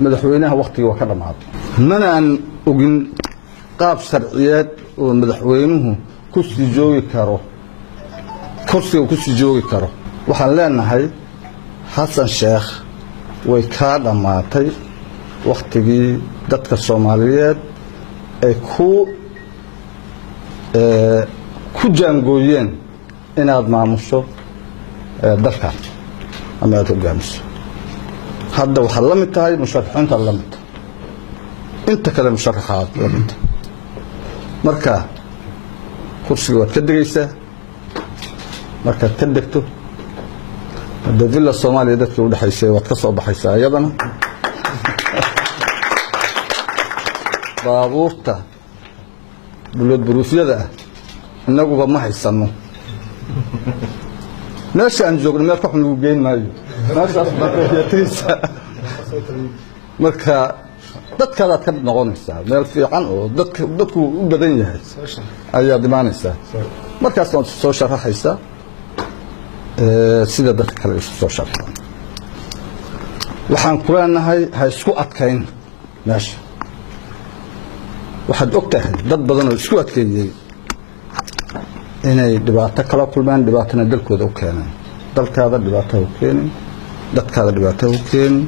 madaxweynaha waqtiga waa ka dhamaaday mana aan ogin qaab sharciyeed oo madaxweynuhu ku sii joogi karo kursiga ku sii joogi karo waxaan leenahay Xasan Sheekh way ka dhamaatay waqtigii dadka Soomaaliyeed ay ku jaangooyeen inaad maamusho dalka ama aad hogaamiso hadda waxa la mid tahay musharaxiinta la mid inta kale musharaxaad la mid marka kursiga waad ka degaysaa marka ka degto dadweynaha Soomaaliya dadka u dhaxaysay waad ka soo baxaysaa iyadana baabuurta dawlad buruufyada inaguba ma haysano meesha aan joogno meel ka xun lagu geyn maayo meeshaas baaqiyatiisa marka dadkaad ka noqonaysaa meel fiican oo dadku u badan yahay ayaa dimaanaysaa markaas oo soo sharaxaysaa sida dadka kale soo sharaxaan waxaan ku leenahay ha isku adkayn meesha waxaad ogtahay dad badan oo isku adkeeyay inay dhibaato kala kulmaan dhibaatana dalkooda u keenaan dalkaada dhibaato u keenin dadkaada dhibaato u keenin